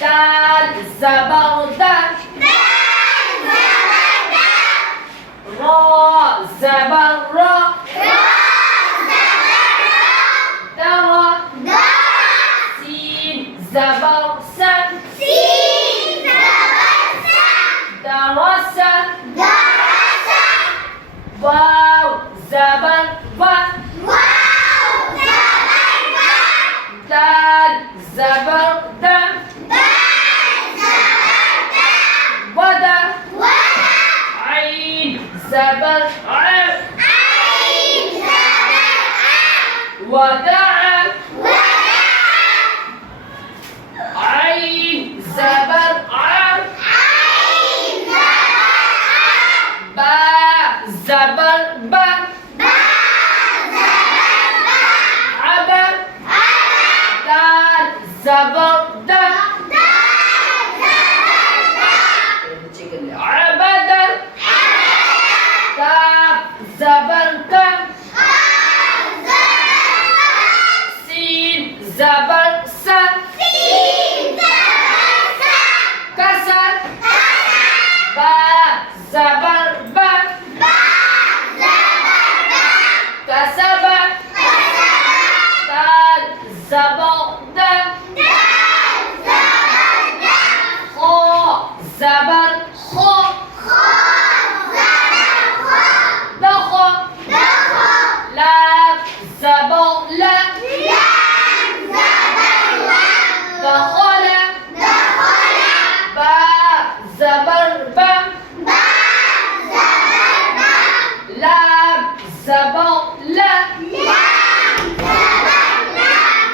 دال زبردست را زبر را درا سين زبر سن درس واو زبر و دال زبر دم ودا عين زبر عين ودع عين زبر عين با زبر با عبر دال زبر دم عبد كاف زبر كم سين زبر س كسر با زبر با كسب دال زبر د خو زبر خو دخو لام زبر لا دخل با زبر با لام زبر لا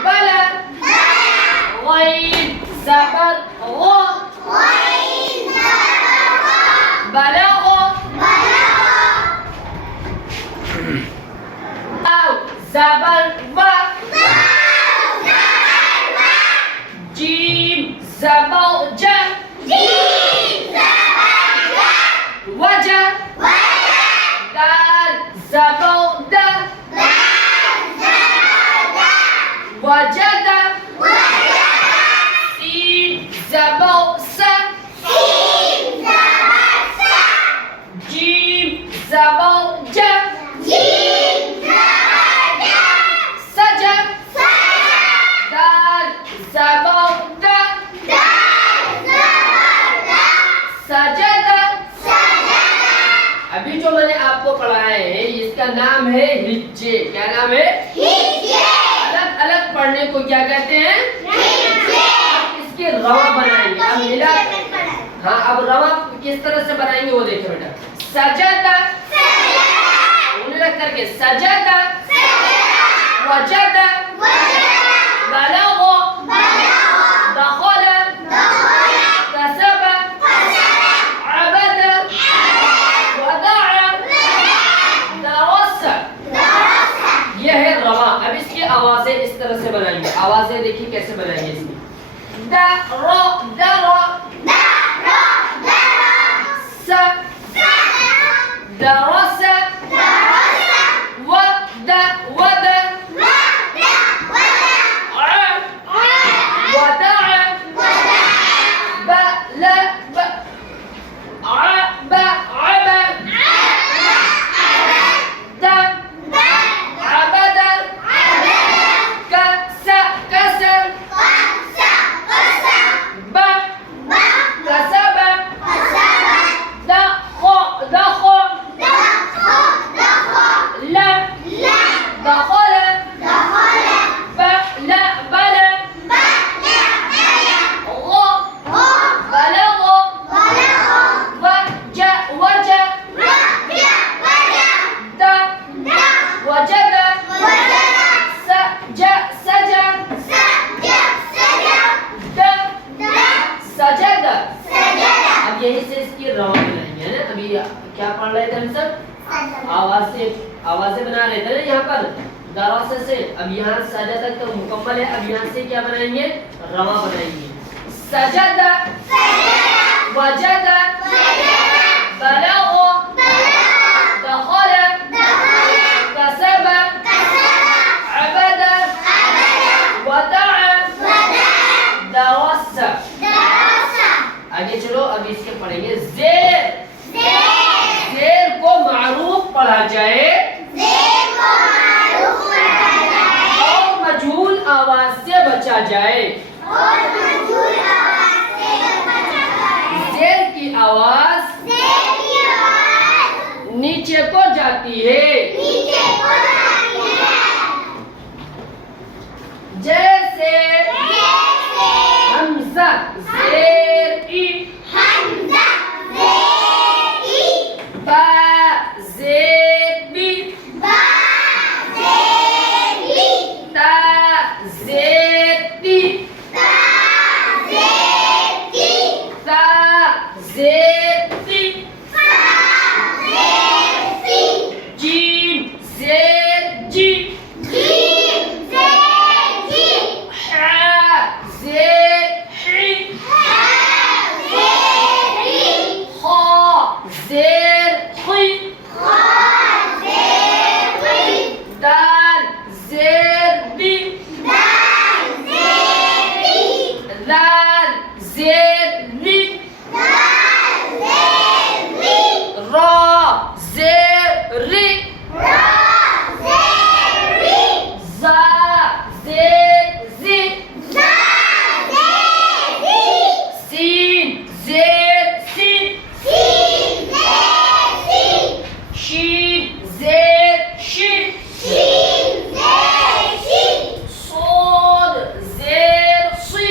بلا غين زبر غو بلغ أو زبر و جيم زبر ج وجه دال زبر د وجد سين زبر س جيم زبر ج سجد دال زبر د सजद अभी जो मैंने आपको पढ़ाए हैं इसका नाम है हिज्जे। क्या नाम है? हिज्जे। अलग अलग पढ़ने को क्या कहते हैं? हिज्जे। इसके रवा बनाएंगे। अब मिला हाँ, अब रवा किस तरह से बनाएंगे वो देखो बेटा। सजद उन्हें रख करके सजद वजद बलग दखल कसब यह है रवा। अब इसकी आवाजें इस तरह से बनाएंगे। आवाजें देखिए कैसे बनाएंगे इसकी। द रो द रो स दरस व द वद ودع ب ل ب ع ب عب د عبد كس كسر ب كسب دخ دخ ل دخل ب ل بل بلغ وج وجه د وجد سج سجد د सजद। अब यही से इसकी रवा बनाएंगे ना। अभी क्या पढ़ रहे थे हम सब? आवाजें बना रहे थे ना यहाँ पर दरस से। अब यहाँ सजद तक तो मुकम्मल है। अब यहाँ से क्या बनाएंगे? रवा बनाएंगे। सजद वजद बलग दखल कसब عبد ودع درس आगे चलो, अब इसके पढ़ेंगे जेर। जेर को मारूफ पढ़ा जाए और मजहूल आवाज से बचा जाए। जेर की आवाज नीचे को जाती है। जैसे हमजा जेर ई, बा जेर बी, ता जेर ती, ता जेर ती, जीम जेर जी, हा जेर ही, खा जेर ही, दाल जेर दी, लाल जेर ली, रा जेर री, जा जेर जी, सीन जेर सी, शीन जेर शी, صاد زير صي،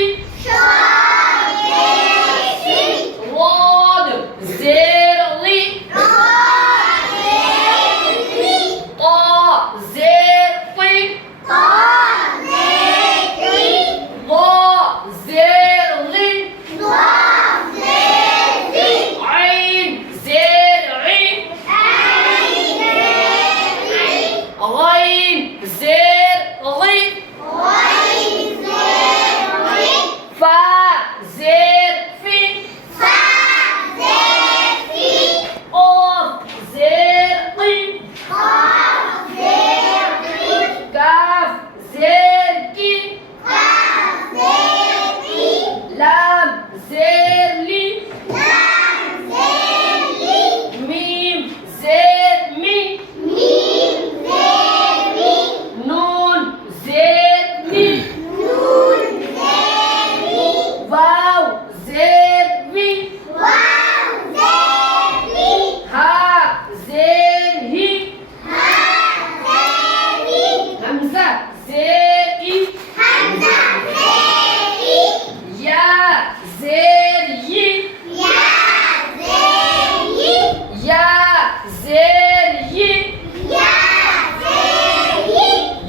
ضاد زير ضي، طا زير طي، ضا زير ضي، عين زير عي، غين زير غي، فا زير في، قاف زير قي، كاف زير كي، لام زير لي، ميم زير مي، نون زير مي، واو زير وي، ها زير هي، همزة زير إي، يا زير ي، या जेर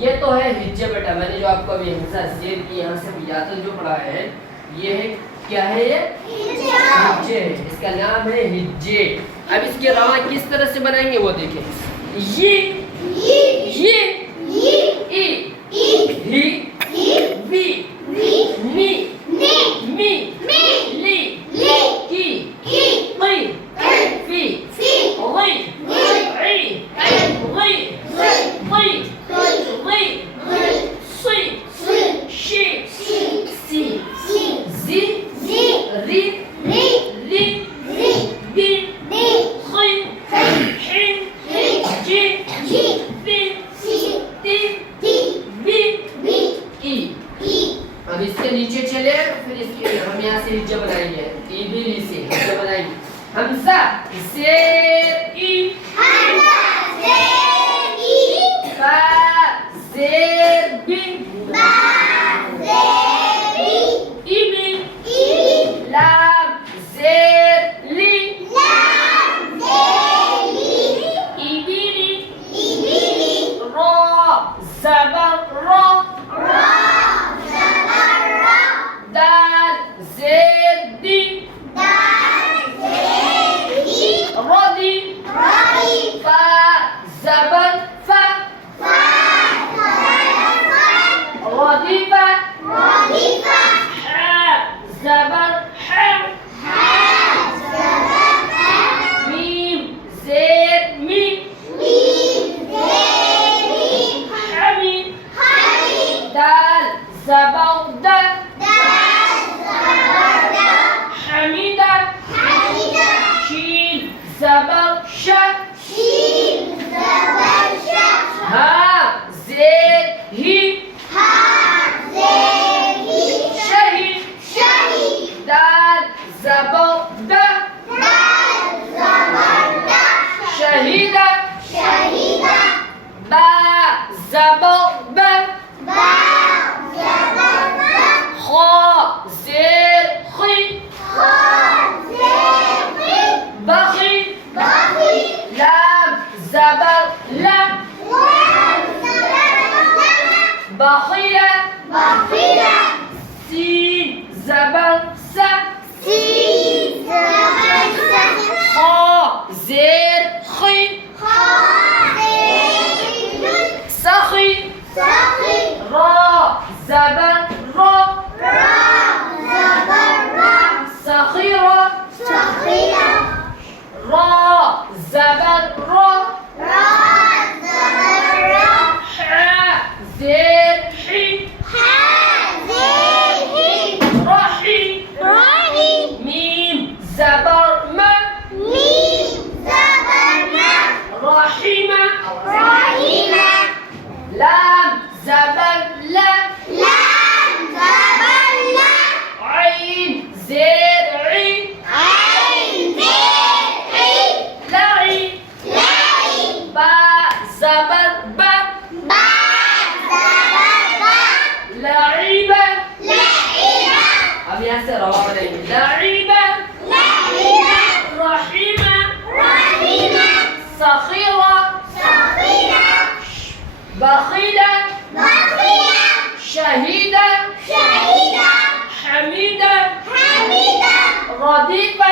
ये तो है हिज्जे बेटा। मैंने जो आपको अभी हिस्सा जेर की यहाँ से बिजातन जो पढ़ा है, ये है क्या है, ये हिज्जे है। इसका नाम है हिज्जे। अब इसके रवा किस तरह से बनाएंगे वो देखें। ये ई ही वी मी मी ली की क़ी फी ग़ी ዒ ग़ी ज़ी सी शी सी ज़ी री ली बी ख़ी हिन जी ती बी ई। अब इसके नीचे चले, फिर इसके हम यहाँ से हिज्जा बनाएंगे, ईबीली से हिज्जा बनाएंगे। हमजा जेर ई, बा जेर बी, इबी, लाम जेर ली, इबीली, रा ज़बर रा, दाल जेर दी, रदी, फा ज़बर फा, रदी से रवा बनेंगे। लाइबा रहीमा सखीरा बखीला शहीदा हमीदा रदीफा